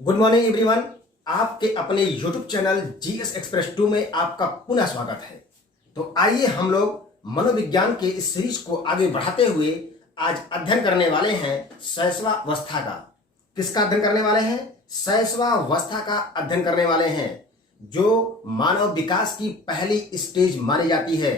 Good morning everyone. आपके अपने YouTube channel GS express 2 में आपका पुनः स्वागत है। तो आइए हम लोग मनोविज्ञान के इस सीरीज को आगे बढ़ाते हुए आज अध्ययन करने वाले हैं शैशवावस्था का। किसका अध्ययन करने वाले हैं? शैशवावस्था का अध्ययन करने वाले हैं, जो मानव विकास की पहली स्टेज मानी जाती है।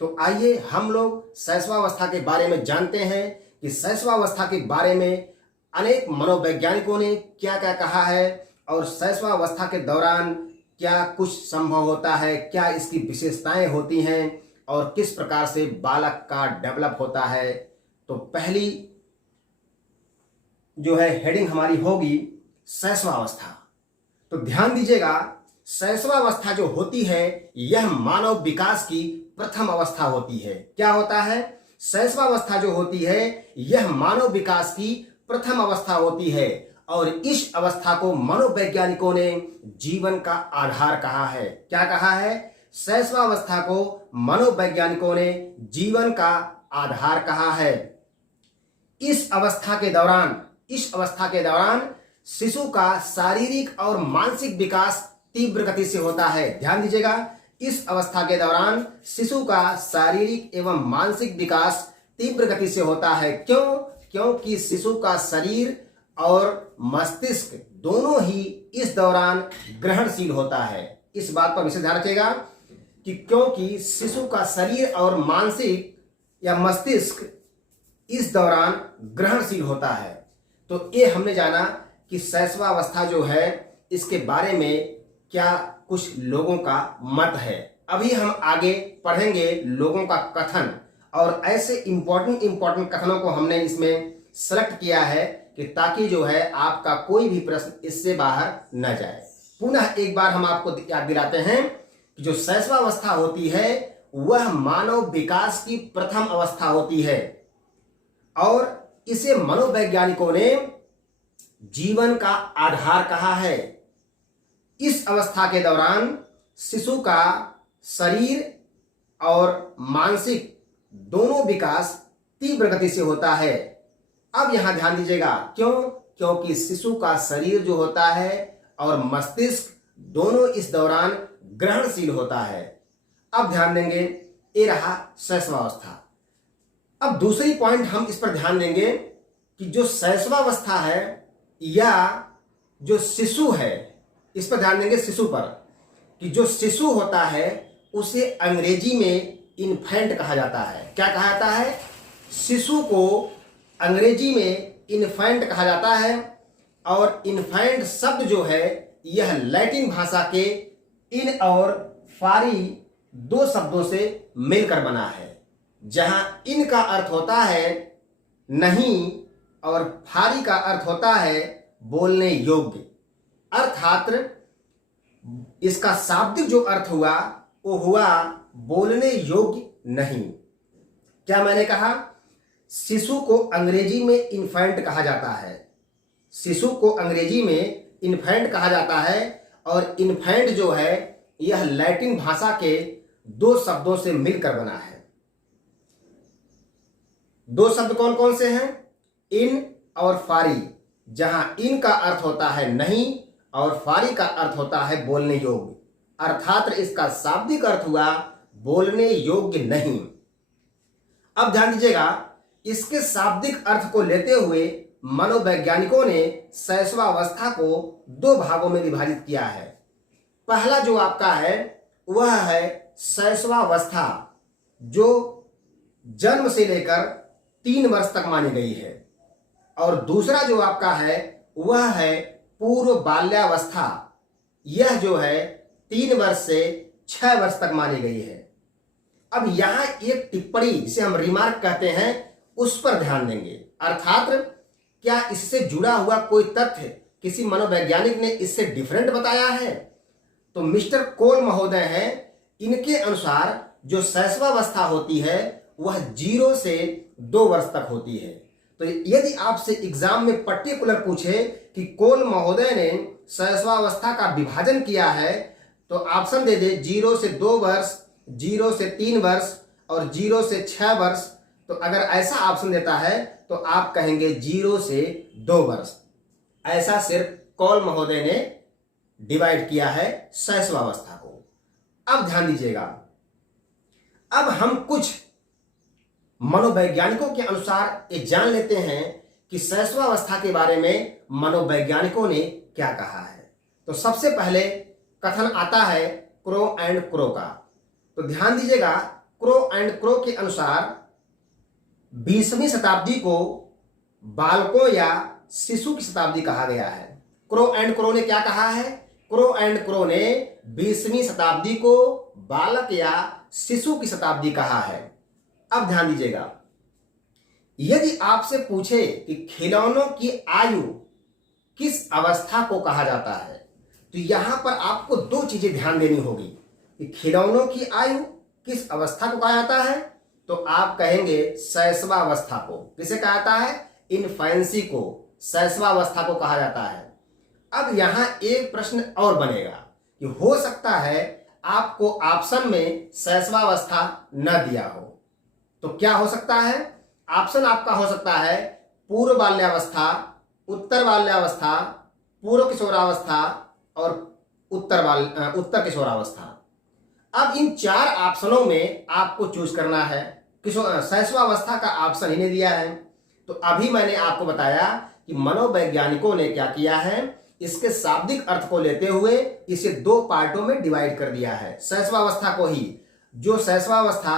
तो आइए हम लोग शैशवावस्था के बारे में जानते हैं कि शैशवावस्था के बारे में अनेक मनोवैज्ञानिकों ने क्या क्या कहा है और शैशवावस्था के दौरान क्या कुछ संभव होता है, क्या इसकी विशेषताएं होती हैं और किस प्रकार से बालक का डेवलप होता है। तो पहली जो है हेडिंग हमारी होगी शैशवावस्था। तो ध्यान दीजिएगा, शैशवावस्था जो होती है यह मानव विकास की प्रथम अवस्था होती है। क्या होता है? शैशवावस्था जो होती है यह मानव विकास की प्रथम अवस्था होती है और इस अवस्था को मनोवैज्ञानिकों ने जीवन का आधार कहा है। क्या कहा है? शैशवावस्था को मनोवैज्ञानिकों ने जीवन का आधार कहा है। इस अवस्था के दौरान शिशु का शारीरिक और मानसिक विकास तीव्र गति से होता है। ध्यान दीजिएगा, इस अवस्था के दौरान शिशु का शारीरिक एवं मानसिक विकास तीव्र गति से होता है। क्योंकि शिशु का शरीर और मस्तिष्क दोनों ही इस दौरान ग्रहणशील होता है। इस बात पर विशेष ध्यान रखिएगा कि क्योंकि शिशु का शरीर और मानसिक या मस्तिष्क इस दौरान ग्रहणशील होता है। तो ये हमने जाना कि शैशवावस्था जो है इसके बारे में क्या कुछ लोगों का मत है। अभी हम आगे पढ़ेंगे लोगों का कथन और ऐसे इंपॉर्टेंट कथनों को हमने इसमें सेलेक्ट किया है कि ताकि जो है आपका कोई भी प्रश्न इससे बाहर न जाए। पुनः एक बार हम आपको याद दिलाते हैं कि जो शैशवावस्था होती है वह मानव विकास की प्रथम अवस्था होती है और इसे मनोवैज्ञानिकों ने जीवन का आधार कहा है। इस अवस्था के दौरान शिशु का शरीर और मानसिक दोनों विकास तीव्र गति से होता है। अब यहां ध्यान दीजिएगा, क्योंकि शिशु का शरीर जो होता है और मस्तिष्क दोनों इस दौरान ग्रहणशील होता है। अब ध्यान देंगे, ये रहा शैशवावस्था। अब दूसरी पॉइंट हम इस पर ध्यान देंगे कि जो शैशवावस्था है या जो शिशु है, इस पर ध्यान देंगे शिशु पर, कि जो शिशु होता है उसे अंग्रेजी में इन्फेंट कहा जाता है। क्या कहा जाता है? शिशु को अंग्रेजी में इन्फेंट कहा जाता है और इन्फेंट शब्द जो है यह लैटिन भाषा के इन और फारी दो शब्दों से मिलकर बना है, जहां इन का अर्थ होता है नहीं और फारी का अर्थ होता है बोलने योग्य। अर्थात इसका शाब्दिक जो अर्थ हुआ वो हुआ बोलने योग्य नहीं। क्या मैंने कहा? शिशु को अंग्रेजी में इन्फेंट कहा जाता है। शिशु को अंग्रेजी में इन्फेंट कहा जाता है और इन्फेंट जो है यह लैटिन भाषा के दो शब्दों से मिलकर बना है। दो शब्द कौन कौन से हैं? इन और फारी, जहां इन का अर्थ होता है नहीं और फारी का अर्थ होता है बोलने योग्य। अर्थात इसका शाब्दिक अर्थ हुआ बोलने योग्य नहीं। अब ध्यान दीजिएगा, इसके शाब्दिक अर्थ को लेते हुए मनोवैज्ञानिकों ने शैशवावस्था को दो भागों में विभाजित किया है। पहला जो आपका है वह है शैशवावस्था, जो जन्म से लेकर 3 वर्ष तक मानी गई है, और दूसरा जो आपका है वह है पूर्व बाल्यावस्था। यह जो है 3 वर्ष से 6 वर्ष तक मानी गई है। अब यहां एक टिप्पणी जिसे हम रिमार्क कहते हैं उस पर ध्यान देंगे। अर्थात क्या इससे जुड़ा हुआ कोई तथ्य किसी मनोवैज्ञानिक ने इससे डिफरेंट बताया है? तो मिस्टर कोल महोदय हैं, इनके अनुसार जो शैशवावस्था होती है वह 0 से 2 वर्ष तक होती है। तो यदि आपसे एग्जाम में पर्टिकुलर पूछे कि कोल महोदय ने शैशवावस्था का विभाजन किया है तो ऑप्शन दे दे 0 से 2 वर्ष, 0 से 3 वर्ष और 0 से 6 वर्ष। तो अगर ऐसा ऑप्शन देता है तो आप कहेंगे 0 से 2 वर्ष। ऐसा सिर्फ कौल महोदय ने डिवाइड किया है शैशवावस्था को। अब ध्यान दीजिएगा, अब हम कुछ मनोवैज्ञानिकों के अनुसार ये जान लेते हैं कि शैशवावस्था के बारे में मनोवैज्ञानिकों ने क्या कहा है। तो सबसे पहले कथन आता है क्रो एंड क्रो का। तो ध्यान दीजिएगा, क्रो एंड क्रो के अनुसार 20वीं शताब्दी को बालकों या शिशु की शताब्दी कहा गया है। क्रो एंड क्रो ने क्या कहा है? क्रो एंड क्रो ने 20वीं शताब्दी को बालक या शिशु की शताब्दी कहा है। अब ध्यान दीजिएगा, यदि आपसे पूछे कि खिलौनों की आयु किस अवस्था को कहा जाता है, तो यहां पर आपको दो चीजें ध्यान देनी होगी कि खिलौनों की आयु किस अवस्था को कहा जाता है। तो आप कहेंगे शैशवावस्था को। किसे कहा जाता है? इन्फेंसी को, शैशवावस्था को कहा जाता है। अब यहां एक प्रश्न और बनेगा कि हो सकता है आपको ऑप्शन में शैशवावस्था न दिया हो, तो क्या हो सकता है? ऑप्शन आपका हो सकता है पूर्व बाल्यावस्था, उत्तर बाल्यावस्था, पूर्व किशोरावस्था और उत्तर किशोरावस्था। अब इन 4 ऑप्शनों में आपको चूज करना है। शैशवावस्था का ऑप्शन ही नहीं दिया है। तो अभी मैंने आपको बताया कि मनोवैज्ञानिकों ने क्या किया है, इसके शाब्दिक अर्थ को लेते हुए इसे 2 पार्टों में डिवाइड कर दिया है। शैशवावस्था को ही, जो शैशवावस्था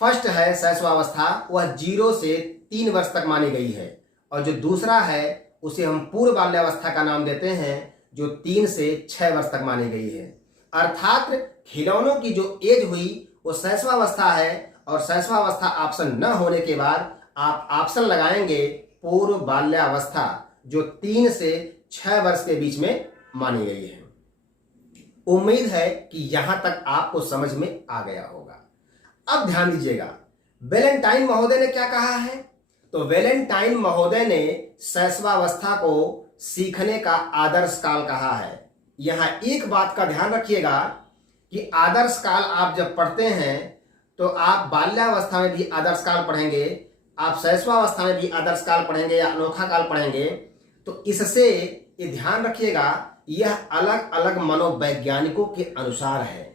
फर्स्ट है शैशवावस्था, वह 0 से 3 वर्ष तक मानी गई है, और जो दूसरा है उसे हम पूर्व बाल्यावस्था का नाम देते हैं, जो 3 से 6 वर्ष तक मानी गई है। अर्थात खिलौनों की जो एज हुई वो शैशवावस्था है, और शैशवावस्था ऑप्शन न होने के बाद आप ऑप्शन लगाएंगे पूर्व बाल्यावस्था, जो 3 से 6 वर्ष के बीच में मानी गई है। उम्मीद है कि यहां तक आपको समझ में आ गया होगा। अब ध्यान दीजिएगा, वैलेंटाइन महोदय ने क्या कहा है। तो वैलेंटाइन महोदय ने शैशवावस्था को सीखने का आदर्श काल कहा है। यहां एक बात का ध्यान रखिएगा कि आदर्श काल आप जब पढ़ते हैं तो आप बाल्यावस्था में भी आदर्श काल पढ़ेंगे, आप शैशवावस्था में भी आदर्श काल पढ़ेंगे या अनोखा काल पढ़ेंगे। तो इससे ये ध्यान रखिएगा, यह अलग अलग मनोवैज्ञानिकों के अनुसार है।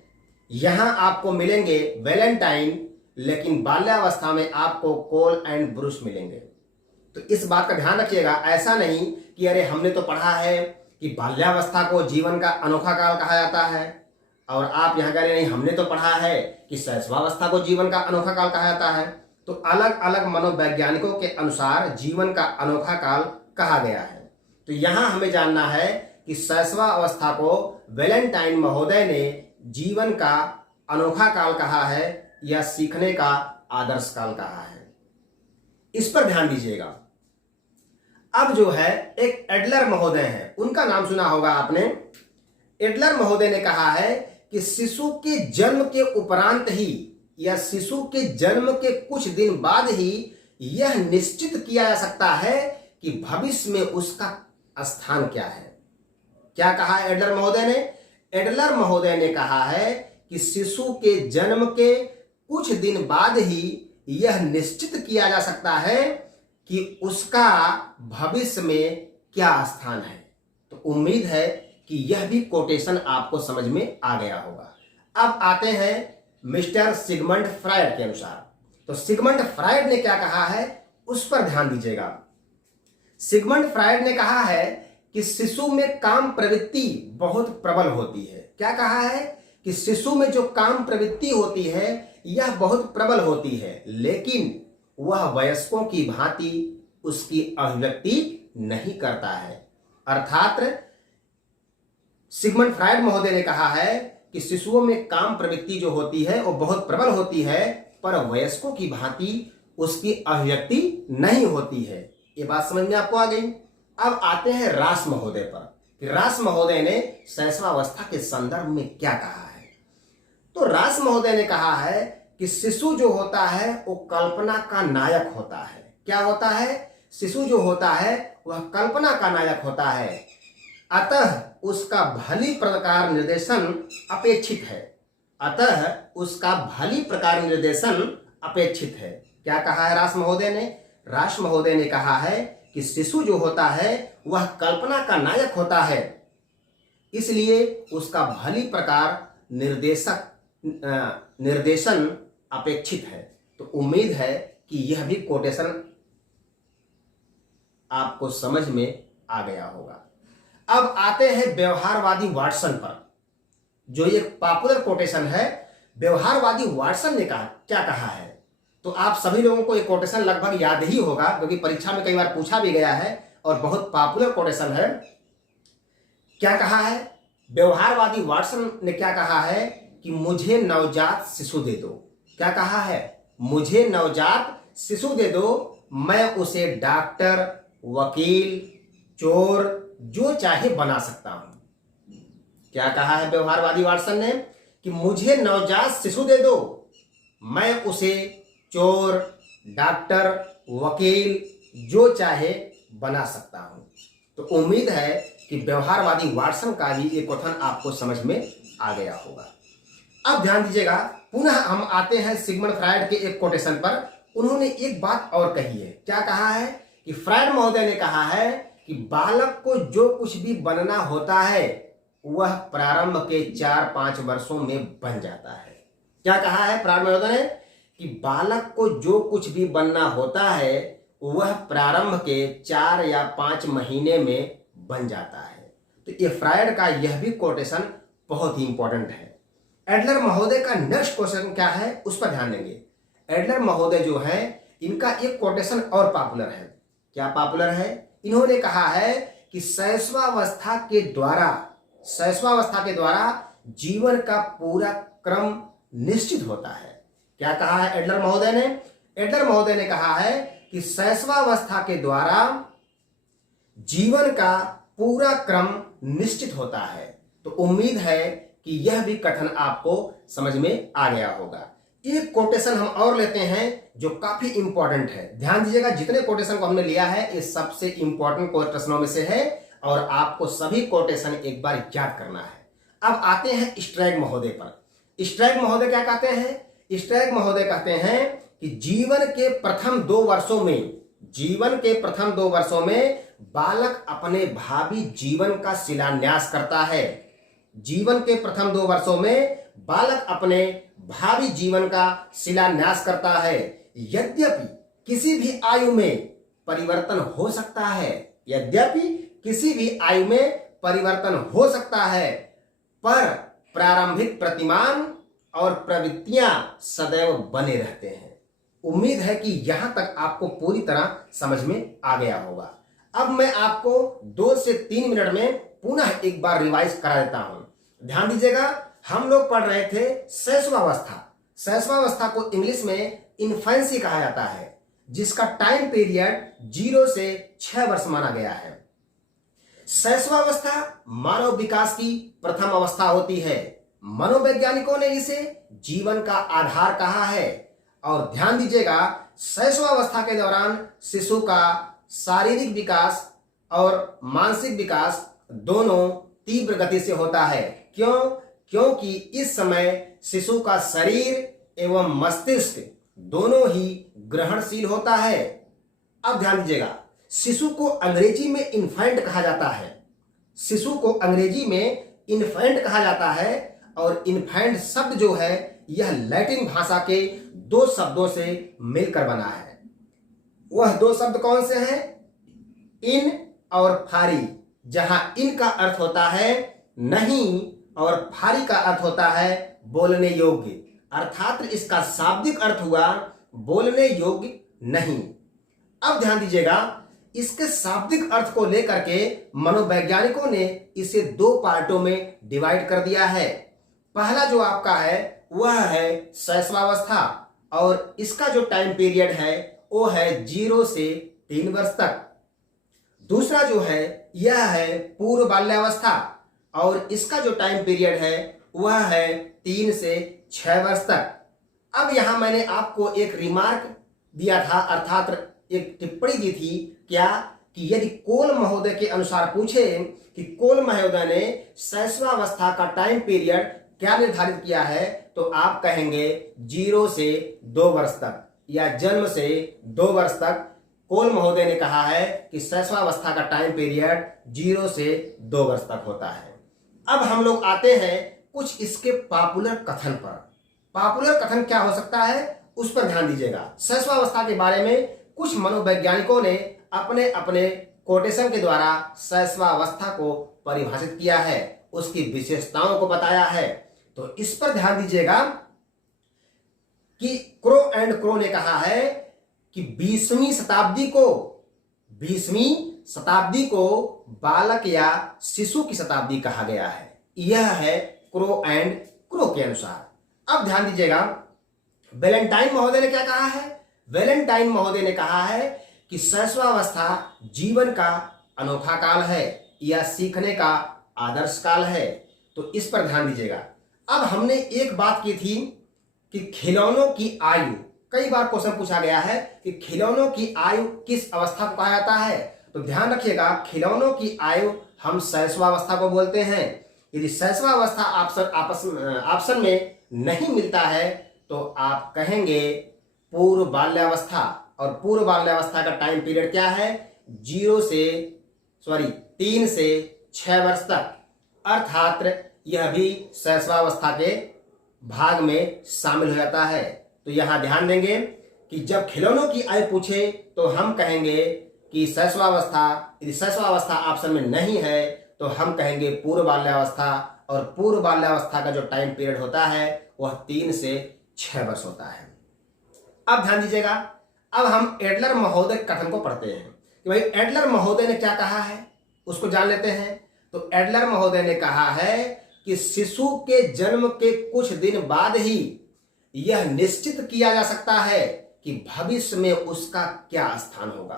यहां आपको मिलेंगे वैलेंटाइन, लेकिन बाल्यावस्था में आपको कोल एंड ब्रूस मिलेंगे। तो इस बात का ध्यान रखिएगा, ऐसा नहीं कि अरे हमने तो पढ़ा है कि बाल्यावस्था को जीवन का अनोखा काल कहा जाता है, और आप यहाँ कह रहे नहीं हमने तो पढ़ा है कि शैशवावस्था को जीवन का अनोखा काल कहा जाता है। तो अलग अलग मनोवैज्ञानिकों के अनुसार जीवन का अनोखा काल कहा गया है। तो यहाँ हमें जानना है कि शैशवावस्था को वैलेंटाइन महोदय ने जीवन का अनोखा काल कहा है या सीखने का आदर्श काल कहा है, इस पर ध्यान दीजिएगा। अब जो है एक एडलर महोदय है, उनका नाम सुना होगा आपने। एडलर महोदय ने कहा है कि शिशु के जन्म के उपरांत ही या शिशु के जन्म के कुछ दिन बाद ही यह निश्चित किया जा सकता है कि भविष्य में उसका स्थान क्या है। क्या कहा एडलर महोदय ने? एडलर महोदय ने कहा है कि शिशु के जन्म के कुछ दिन बाद ही यह निश्चित किया जा सकता है कि उसका भविष्य में क्या स्थान है। तो उम्मीद है कि यह भी कोटेशन आपको समझ में आ गया होगा। अब आते हैं मिस्टर सिगमंड फ्रायड के अनुसार। तो सिगमंड फ्रायड ने क्या कहा है उस पर ध्यान दीजिएगा। सिगमंड फ्रायड ने कहा है कि शिशु में काम प्रवृत्ति बहुत प्रबल होती है। क्या कहा है कि शिशु में जो काम प्रवृत्ति होती है यह बहुत प्रबल होती है, लेकिन वह वयस्कों की भांति उसकी अभिव्यक्ति नहीं करता है। अर्थात सिगमंड फ्रायड महोदय ने कहा है कि शिशुओं में काम प्रवृत्ति जो होती है वो बहुत प्रबल होती है, पर वयस्कों की भांति उसकी अभिव्यक्ति नहीं होती है। ये बात समझ में आपको आ गई। अब आते हैं रास महोदय पर कि रास महोदय ने शैशवावस्था के संदर्भ में क्या कहा है। तो रास महोदय ने कहा है कि शिशु जो होता है वो कल्पना का नायक होता है। क्या होता है? शिशु जो होता है वह कल्पना का नायक होता है, अतः उसका भली प्रकार निर्देशन अपेक्षित है। अतः उसका भली प्रकार निर्देशन अपेक्षित है। क्या कहा है रास महोदय ने? रास महोदय ने कहा है कि कि शिशु जो होता है वह कल्पना का नायक होता है, इसलिए उसका भली प्रकार निर्देशन अपेक्षित है। तो उम्मीद है कि यह भी कोटेशन आपको समझ में आ गया होगा। अब आते हैं व्यवहारवादी वाटसन पर, जो एक पॉपुलर कोटेशन है। व्यवहारवादी वाटसन ने क्या कहा है, तो आप सभी लोगों को एक कोटेशन लगभग याद ही होगा, क्योंकि परीक्षा में कई बार पूछा भी गया है और बहुत पॉपुलर कोटेशन है। क्या कहा है? व्यवहारवादी वाटसन ने क्या कहा है कि मुझे नवजात शिशु दे दो। क्या कहा है? मुझे नवजात शिशु दे दो, मैं उसे डॉक्टर, वकील, चोर, जो चाहे बना सकता हूं। क्या कहा है व्यवहारवादी वाटसन ने कि मुझे नवजात शिशु दे दो, मैं उसे चोर, डॉक्टर, वकील, जो चाहे बना सकता हूं। तो उम्मीद है कि व्यवहारवादी वाटसन का भी ये कथन आपको समझ में आ गया होगा। अब ध्यान दीजिएगा, पुनः हम आते हैं सिगमंड फ्रायड के एक कोटेशन पर। उन्होंने एक बात और कही है। क्या कहा है कि फ्रायड महोदय ने कहा है कि बालक को जो कुछ भी बनना होता है वह प्रारंभ के 4-5 वर्षों में बन जाता है। क्या कहा है फ्रायड महोदय ने कि बालक को जो कुछ भी बनना होता है वह प्रारंभ के 4 या 5 महीने में बन जाता है। तो ये फ्रायड का यह भी कोटेशन बहुत ही इंपॉर्टेंट है। एडलर महोदय का नेक्स्ट क्वेश्चन क्या है उस पर ध्यान देंगे। एडलर महोदय जो है इनका एक कोटेशन और पॉपुलर है। क्या पॉपुलर है? इन्होंने कहा है कि शैशवावस्था के द्वारा जीवन का पूरा क्रम निश्चित होता है। क्या कहा है एडलर महोदय ने? एडलर महोदय ने कहा है कि शैशवावस्था के द्वारा जीवन का पूरा क्रम निश्चित होता है। तो उम्मीद है कि यह भी कथन आपको समझ में आ गया होगा। एक कोटेशन हम और लेते हैं जो काफी इंपॉर्टेंट है। ध्यान दीजिएगा, जितने कोटेशन को हमने लिया है ये सबसे इंपॉर्टेंट कोटेशनों में से है और आपको सभी कोटेशन एक बार याद करना है। अब आते हैं स्ट्रैग महोदय पर। स्ट्रैग महोदय क्या कहते हैं? स्ट्रैग महोदय कहते हैं कि जीवन के प्रथम 2 वर्षों में बालक अपने भावी जीवन का शिलान्यास करता है। जीवन के प्रथम 2 वर्षों में बालक अपने भावी जीवन का शिलान्यास करता है। यद्यपि किसी भी आयु में परिवर्तन हो सकता है, पर प्रारंभिक प्रतिमान और प्रवृत्तियां सदैव बने रहते हैं। उम्मीद है कि यहां तक आपको पूरी तरह समझ में आ गया होगा। अब मैं आपको 2 से 3 मिनट में पुनः एक बार रिवाइज करा देता हूं। ध्यान दीजिएगा, हम लोग पढ़ रहे थे शैशवावस्था। शैशवावस्था को इंग्लिश में इन्फेंसी कहा जाता है, जिसका टाइम पीरियड 0 से 6 वर्ष माना गया है। शैशवावस्था मानव विकास की प्रथम अवस्था होती है। मनोवैज्ञानिकों ने इसे जीवन का आधार कहा है। और ध्यान दीजिएगा, शैशवावस्था के दौरान शिशु का शारीरिक विकास और मानसिक विकास दोनों तीव्र गति से होता है। क्यों? क्योंकि इस समय शिशु का शरीर एवं मस्तिष्क दोनों ही ग्रहणशील होता है। अब ध्यान दीजिएगा, शिशु को अंग्रेजी में इन्फेंट कहा जाता है। और इन्फेंट शब्द जो है यह लैटिन भाषा के 2 शब्दों से मिलकर बना है। वह 2 शब्द कौन से हैं? इन और फारी। जहां इन का अर्थ होता है नहीं और फारी का अर्थ होता है बोलने योग्य, अर्थात इसका शाब्दिक अर्थ हुआ बोलने योग्य नहीं। अब ध्यान दीजिएगा, इसके शाब्दिक अर्थ को लेकर के मनोवैज्ञानिकों ने इसे 2 पार्टों में डिवाइड कर दिया है। पहला जो आपका है वह है शैशवावस्था और इसका जो टाइम पीरियड है वो है 0 से 3 वर्ष तक। दूसरा जो है यह है पूर्व बाल्यावस्था और इसका जो टाइम पीरियड है वह है 3 से 6 वर्ष तक। अब यहां मैंने आपको एक रिमार्क दिया था, अर्थात एक टिप्पणी दी थी, क्या कि यदि कोल महोदय के अनुसार पूछे कि कोल महोदय ने शैशवावस्था का टाइम पीरियड क्या निर्धारित किया है, तो आप कहेंगे 0 से 2 वर्ष तक या जन्म से 2 वर्ष तक कोल महोदय ने कहा है कि शैशवावस्था का टाइम पीरियड 0 से 2 वर्ष तक होता है। अब हम लोग आते हैं कुछ इसके पॉपुलर कथन पर। पॉपुलर कथन क्या हो सकता है उस पर ध्यान दीजिएगा। शैशवावस्था के बारे में कुछ मनोवैज्ञानिकों ने अपने अपने कोटेशन के द्वारा शैशवावस्था को परिभाषित किया है, उसकी विशेषताओं को बताया है। तो इस पर ध्यान दीजिएगा कि क्रो एंड क्रो ने कहा है कि 20वीं शताब्दी को बालक या शिशु की शताब्दी कहा गया है। यह है क्रो एंड क्रो के अनुसार। अब ध्यान दीजिएगा वैलेंटाइन महोदय ने क्या कहा है। वैलेंटाइन महोदय ने कहा है कि शैशवावस्था जीवन का अनोखा काल है या सीखने का आदर्श काल है। तो इस पर ध्यान दीजिएगा। अब हमने एक बात की थी कि खिलौनों की आयु, कई बार क्वेश्चन पूछा गया है कि खिलौनों की आयु किस अवस्था को कहा जाता है। तो ध्यान रखिएगा खिलौनों की आयु हम शैशवावस्था को बोलते हैं। यदि शैशवावस्था ऑप्शन में नहीं मिलता है तो आप कहेंगे पूर्व बाल्यावस्था। और पूर्व बाल्यावस्था का टाइम पीरियड क्या है 3 से 6 वर्ष तक, अर्थात यह भी शैशवावस्था के भाग में शामिल हो जाता है। तो यहां ध्यान देंगे कि जब खिलौनों की आयु पूछे तो हम कहेंगे कि यदि शैशवावस्था ऑप्शन में नहीं है तो हम कहेंगे पूर्व बाल्यावस्था। और पूर्व बाल्यावस्था का जो टाइम पीरियड होता है वह 3 से 6 वर्ष होता है। अब ध्यान दीजिएगा, अब हम एडलर महोदय कथन को पढ़ते हैं कि भाई एडलर महोदय ने क्या कहा है, उसको जान लेते हैं। तो एडलर महोदय ने कहा है कि शिशु के जन्म के कुछ दिन बाद ही यह निश्चित किया जा सकता है कि भविष्य में उसका क्या स्थान होगा।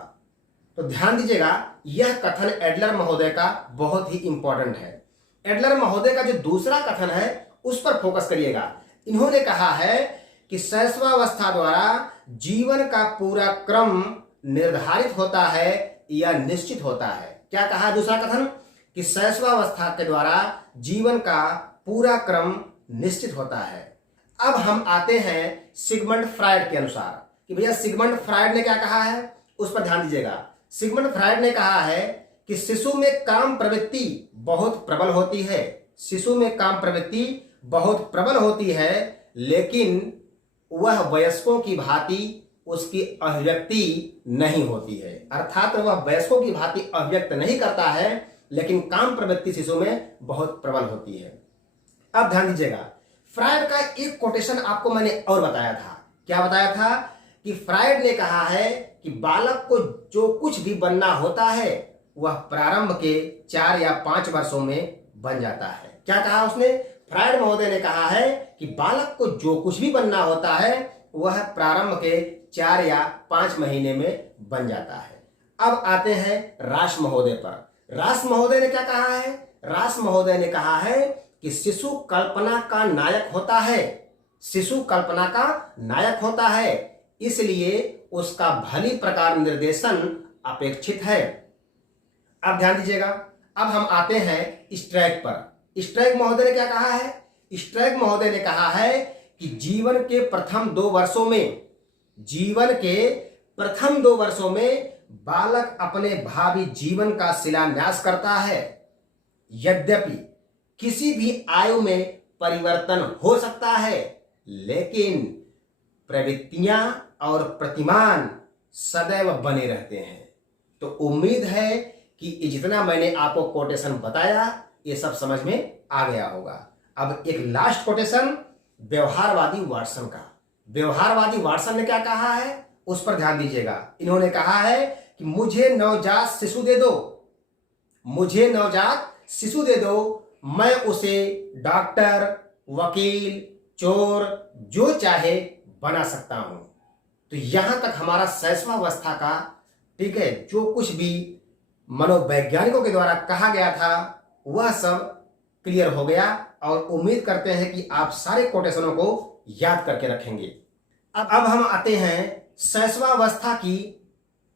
तो ध्यान दीजिएगा, यह कथन एडलर महोदय का बहुत ही इंपॉर्टेंट है। एडलर महोदय का जो दूसरा कथन है उस पर फोकस करिएगा। इन्होंने कहा है कि शैशवावस्था द्वारा जीवन का पूरा क्रम निर्धारित होता है या निश्चित होता है। क्या कहा दूसरा कथन कि शैशवावस्था के द्वारा जीवन का पूरा क्रम निश्चित होता है। अब हम आते हैं सिगमंड फ्रायड के अनुसार कि भैया सिगमंड फ्रायड ने क्या कहा है उस पर ध्यान दीजिएगा। सिगमंड फ्रायड ने कहा है कि शिशु में काम प्रवृत्ति बहुत प्रबल होती है। शिशु में काम प्रवृत्ति बहुत प्रबल होती है, लेकिन वह वयस्कों की भांति उसकी अभिव्यक्ति नहीं होती है। अर्थात वह वयस्कों की भांति अभिव्यक्त नहीं करता है, लेकिन काम प्रवृत्ति शिशु में बहुत प्रबल होती है। अब ध्यान दीजिएगा, फ्रायड का एक कोटेशन आपको मैंने और बताया था। क्या बताया था कि फ्रायड ने कहा है कि बालक को जो कुछ भी बनना होता है वह प्रारंभ के 4 या 5 वर्षों में बन जाता है। क्या कहा उसने? फ्रायड महोदय ने कहा है कि बालक को जो कुछ भी बनना होता है वह प्रारंभ के 4 या 5 महीने में बन जाता है। अब आते हैं रास महोदय पर। रास महोदय ने क्या कहा है? रास महोदय ने कहा है कि शिशु कल्पना का नायक होता है। शिशु कल्पना का नायक होता है, इसलिए उसका भली प्रकार निर्देशन अपेक्षित है। अब ध्यान दीजिएगा, अब हम आते हैं स्ट्रैक पर। स्ट्रैक महोदय ने क्या कहा है? स्ट्रैक महोदय ने कहा है कि जीवन के प्रथम 2 वर्षों में बालक अपने भावी जीवन का शिलान्यास करता है। यद्यपि किसी भी आयु में परिवर्तन हो सकता है, लेकिन प्रवृत्तियां और प्रतिमान सदैव बने रहते हैं। तो उम्मीद है कि जितना मैंने आपको कोटेशन बताया ये सब समझ में आ गया होगा। अब एक लास्ट कोटेशन व्यवहारवादी वाटसन का। व्यवहारवादी वाटसन ने क्या कहा है उस पर ध्यान दीजिएगा। इन्होंने कहा है कि मुझे नवजात शिशु दे दो, मैं उसे डॉक्टर, वकील, चोर जो चाहे बना सकता हूं। तो यहां तक हमारा शैशवावस्था का, ठीक है, जो कुछ भी मनोवैज्ञानिकों के द्वारा कहा गया था वह सब क्लियर हो गया, और उम्मीद करते हैं कि आप सारे कोटेशनों को याद करके रखेंगे। अब हम आते हैं शैशवावस्था की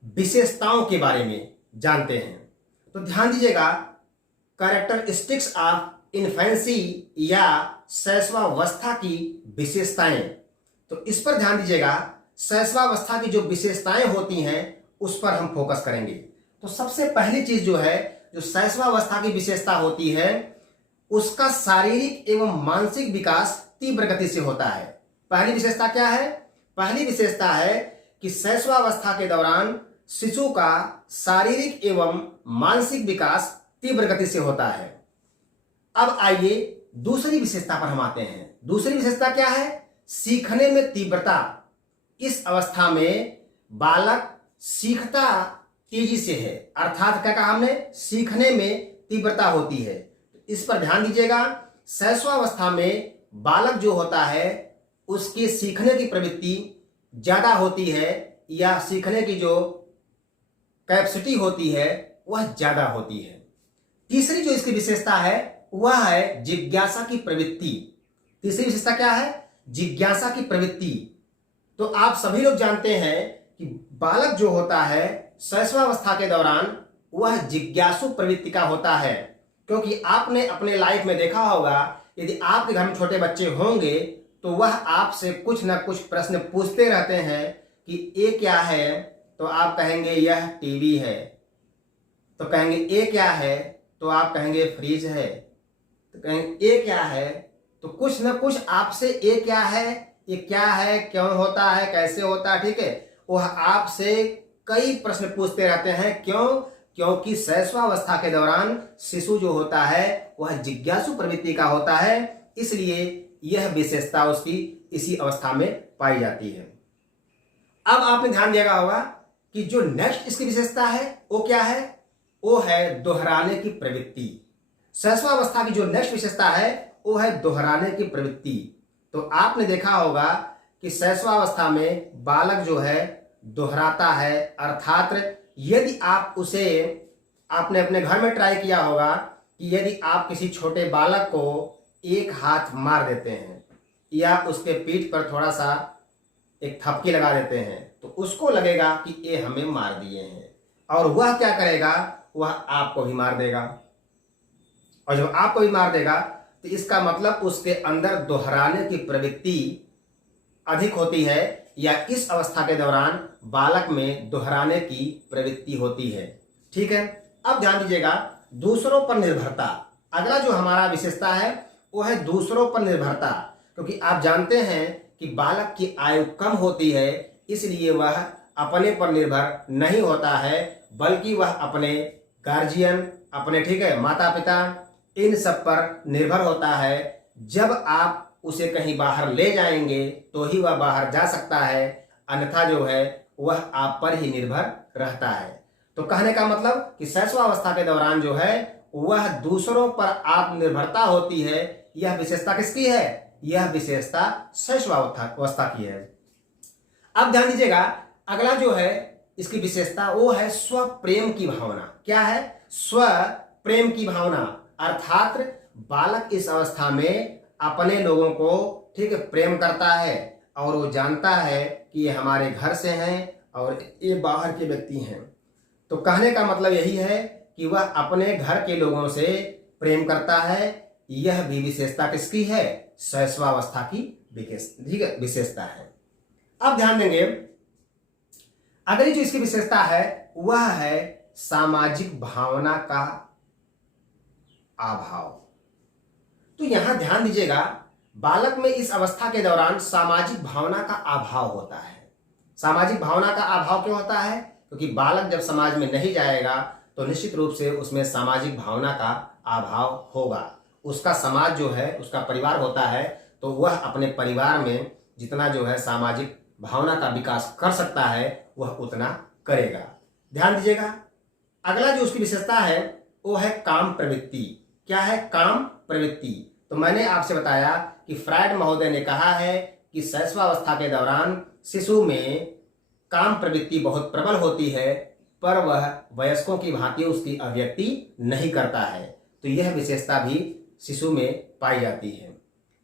विशेषताओं के बारे में जानते हैं। तो ध्यान दीजिएगा, कैरेक्टरिस्टिक्स ऑफ इन्फेंसी या शैशवावस्था की विशेषताएं। तो इस पर ध्यान दीजिएगा, शैशवावस्था की जो विशेषताएं होती हैं उस पर हम फोकस करेंगे। तो सबसे पहली चीज जो है, जो शैशवावस्था की विशेषता होती है, उसका शारीरिक एवं मानसिक विकास तीव्र गति से होता है। पहली विशेषता क्या है? पहली विशेषता है कि शैशवावस्था के दौरान शिशु का शारीरिक एवं मानसिक विकास तीव्र गति से होता है। अब आइए दूसरी विशेषता पर हम आते हैं। दूसरी विशेषता क्या है? सीखने में तीव्रता। इस अवस्था में बालक सीखता तेजी से है, अर्थात क्या कहा हमने? सीखने में तीव्रता होती है। इस पर ध्यान दीजिएगा। शैशवावस्था में बालक जो होता है उसकी सीखने की प्रवृत्ति ज्यादा होती है, या सीखने की जो कैपेसिटी होती है वह ज्यादा होती है। तीसरी जो इसकी विशेषता है वह है जिज्ञासा की प्रवृत्ति। तीसरी विशेषता क्या है? जिज्ञासा की प्रवृत्ति। तो आप सभी लोग जानते हैं कि बालक जो होता है शैशवावस्था के दौरान वह जिज्ञासु प्रवृत्ति का होता है, क्योंकि आपने अपने लाइफ में देखा होगा, यदि आपके घर में छोटे बच्चे होंगे तो वह आपसे कुछ ना कुछ प्रश्न पूछते रहते हैं कि ये क्या है, तो आप कहेंगे यह टीवी है, तो कहेंगे ये क्या है, तो आप कहेंगे फ्रिज है, तो कहेंगे ये क्या है, तो कुछ ना कुछ आपसे ये क्या है, ये क्या है, क्यों होता है, कैसे होता है, ठीक है, वह आपसे कई प्रश्न पूछते रहते हैं। क्यों? क्योंकि शैशवावस्था के दौरान शिशु जो होता है वह जिज्ञासु प्रवृत्ति का होता है, इसलिए यह विशेषता उसकी इसी अवस्था में पाई जाती है। अब आपने ध्यान दिया होगा कि जो नेक्स्ट इसकी विशेषता है वो क्या है? वो है दोहराने की प्रवृत्ति। शैशवावस्था की जो नेक्स्ट विशेषता है वो है दोहराने की प्रवृत्ति। तो आपने देखा होगा कि शैशवावस्था में बालक जो है दोहराता है, अर्थात यदि आप उसे, आपने अपने घर में ट्राई किया होगा कि यदि आप किसी छोटे बालक को एक हाथ मार देते हैं या उसके पीठ पर थोड़ा सा एक थपकी लगा देते हैं तो उसको लगेगा कि ये हमें मार दिए हैं, और वह क्या करेगा? वह आपको भी मार देगा, और जब आपको भी मार देगा तो इसका मतलब उसके अंदर दोहराने की प्रवृत्ति अधिक होती है, या इस अवस्था के दौरान बालक में दोहराने की प्रवृत्ति होती है। ठीक है, अब ध्यान दीजिएगा दूसरों पर निर्भरता। अगला जो हमारा विशेषता है वो है दूसरों पर निर्भरता, क्योंकि आप जानते हैं कि बालक की आयु कम होती है, इसलिए वह अपने पर निर्भर नहीं होता है, बल्कि वह अपने गार्जियन, अपने ठीक है माता पिता, इन सब पर निर्भर होता है। जब आप उसे कहीं बाहर ले जाएंगे तो ही वह बाहर जा सकता है, अन्यथा जो है वह आप पर ही निर्भर रहता है। तो कहने का मतलब कि शैशवावस्था के दौरान जो है वह दूसरों पर आत्मनिर्भरता होती है। यह विशेषता किसकी है? यह विशेषता शैशवावस्था की है। अब ध्यान दीजिएगा अगला जो है इसकी विशेषता वो है स्व प्रेम की भावना। क्या है? स्व प्रेम की भावना, अर्थात बालक इस अवस्था में अपने लोगों को ठीक है प्रेम करता है, और वो जानता है कि ये हमारे घर से हैं और ये बाहर के व्यक्ति हैं। तो कहने का मतलब यही है कि वह अपने घर के लोगों से प्रेम करता है। यह भी विशेषता किसकी है? शैशवावस्था की विशेषता है। अब ध्यान देंगे अगली जो इसकी विशेषता है वह है सामाजिक भावना का अभाव। तो यहां ध्यान दीजिएगा बालक में इस अवस्था के दौरान सामाजिक भावना का अभाव होता है। सामाजिक भावना का अभाव क्यों होता है? क्योंकि बालक जब समाज में नहीं जाएगा तो निश्चित रूप से उसमें सामाजिक भावना का अभाव होगा। उसका समाज जो है, उसका परिवार होता है, तो वह अपने परिवार में जितना जो है सामाजिक भावना का विकास कर सकता है वह उतना करेगा। ध्यान दीजिएगा अगला जो उसकी विशेषता है वो है काम प्रवृत्ति। क्या है? काम प्रवृत्ति। तो मैंने आपसे बताया कि फ्रायड महोदय ने कहा है कि शैशवावस्था के दौरान शिशु में काम प्रवृत्ति बहुत प्रबल होती है, पर वह वयस्कों की भांति उसकी अभिव्यक्ति नहीं करता है। तो यह विशेषता भी शिशु में पाई जाती है।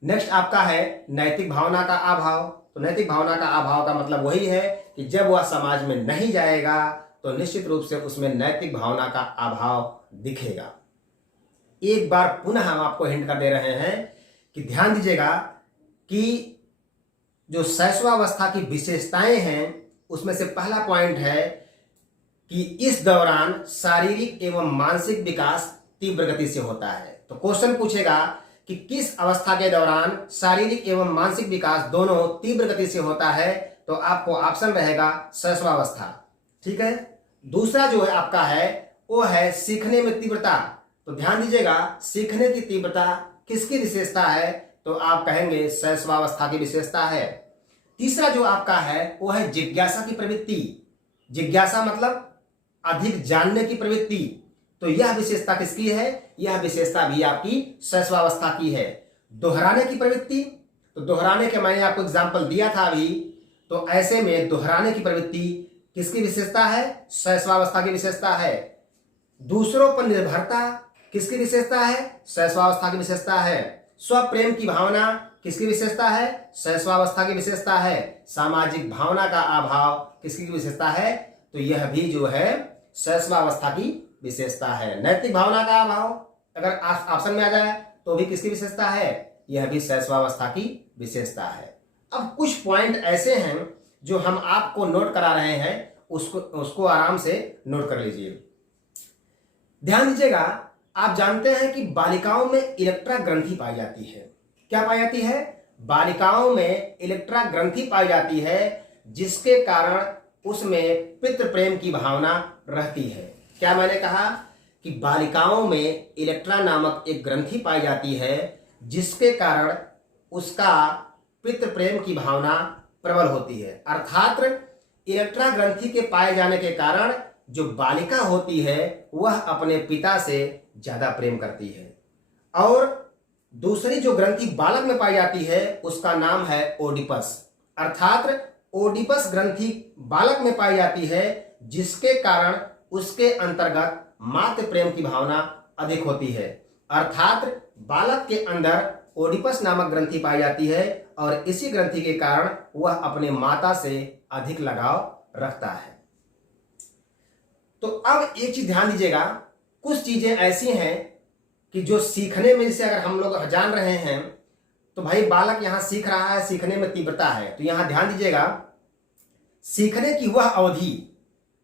नेक्स्ट आपका है नैतिक भावना का अभाव। तो नैतिक भावना का अभाव का मतलब वही है कि जब वह समाज में नहीं जाएगा तो निश्चित रूप से उसमें नैतिक भावना का अभाव दिखेगा। एक बार पुनः हम आपको हिंट कर दे रहे हैं कि ध्यान दीजिएगा कि जो शैशवावस्था की विशेषताएं हैं उसमें से पहला पॉइंट है कि इस दौरान शारीरिक एवं मानसिक विकास तीव्र गति से होता है। तो क्वेश्चन पूछेगा कि किस अवस्था के दौरान शारीरिक एवं मानसिक विकास दोनों तीव्र गति से होता है, तो आपको ऑप्शन रहेगा शैशवावस्था। ठीक है। दूसरा जो है आपका है वो है सीखने में तीव्रता। तो ध्यान दीजिएगा, सीखने की तीव्रता किसकी विशेषता है, तो आप कहेंगे शैशवावस्था की विशेषता है। तीसरा जो आपका है वो है जिज्ञासा की प्रवृत्ति। जिज्ञासा मतलब अधिक जानने की प्रवृत्ति। तो यह विशेषता किसकी है, यह विशेषता भी आपकी शैशवावस्था की है। दोहराने की प्रवृत्ति, तो दोहराने के मैंने आपको एग्जांपल दिया था अभी, तो ऐसे में दोहराने की प्रवृत्ति किसकी विशेषता है, शैशवावस्था की विशेषता है। दूसरों पर निर्भरता किसकी विशेषता है, शैशवावस्था की विशेषता है। स्वप्रेम की भावना किसकी विशेषता है, शैशवावस्था की विशेषता है। सामाजिक भावना का अभाव किसकी विशेषता है, तो यह भी जो है शैशवावस्था की विशेषता है। नैतिक भावना का अभाव अगर ऑप्शन में आ जाए तो भी किसकी विशेषता है, यह भी शैशवावस्था की विशेषता है। अब कुछ पॉइंट ऐसे हैं जो हम आपको नोट करा रहे हैं, उसको आराम से नोट कर लीजिए। ध्यान दीजिएगा, आप जानते हैं कि बालिकाओं में इलेक्ट्रा ग्रंथि पाई जाती है। क्या पाई जाती है, बालिकाओं में इलेक्ट्रा ग्रंथि पाई जाती है, जिसके कारण उसमें पितृ प्रेम की भावना रहती है। क्या मैंने कहा कि बालिकाओं में इलेक्ट्रा नामक एक ग्रंथि पाई जाती है, जिसके कारण उसका पितृ प्रेम की भावना प्रबल होती है। अर्थात इलेक्ट्रा ग्रंथि के पाए जाने के कारण जो बालिका होती है वह अपने पिता से ज्यादा प्रेम करती है। और दूसरी जो ग्रंथि बालक में पाई जाती है उसका नाम है ओडिपस। अर्थात ओडिपस ग्रंथि बालक में पाई जाती है, जिसके कारण उसके अंतर्गत मातृ प्रेम की भावना अधिक होती है। अर्थात बालक के अंदर ओडिपस नामक ग्रंथि पाई जाती है और इसी ग्रंथि के कारण वह अपने माता से अधिक लगाव रखता है। तो अब एक चीज ध्यान दीजिएगा, कुछ चीजें ऐसी हैं कि जो सीखने में, जैसे अगर हम लोग जान रहे हैं तो भाई बालक यहां सीख रहा है, सीखने में तीव्रता है। तो यहां ध्यान दीजिएगा, सीखने की वह अवधि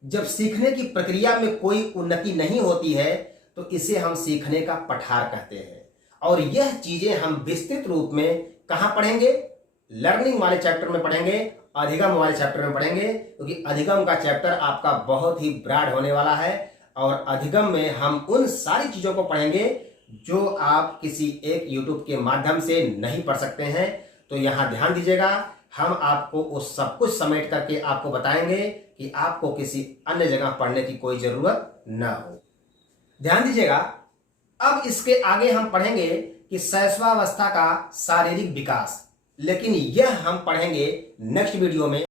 जब सीखने की प्रक्रिया में कोई उन्नति नहीं होती है तो इसे हम सीखने का पठार कहते हैं। और यह चीजें हम विस्तृत रूप में कहां पढ़ेंगे, लर्निंग वाले चैप्टर में पढ़ेंगे, अधिगम वाले चैप्टर में पढ़ेंगे, क्योंकि अधिगम का चैप्टर आपका बहुत ही ब्रॉड होने वाला है। और अधिगम में हम उन सारी चीजों को पढ़ेंगे जो आप किसी एक यूट्यूब के माध्यम से नहीं पढ़ सकते हैं। तो यहां ध्यान दीजिएगा, हम आपको उस सब कुछ समेट करके आपको बताएंगे कि आपको किसी अन्य जगह पढ़ने की कोई जरूरत न हो। ध्यान दीजिएगा, अब इसके आगे हम पढ़ेंगे कि शैशवावस्था का शारीरिक विकास, लेकिन यह हम पढ़ेंगे नेक्स्ट वीडियो में।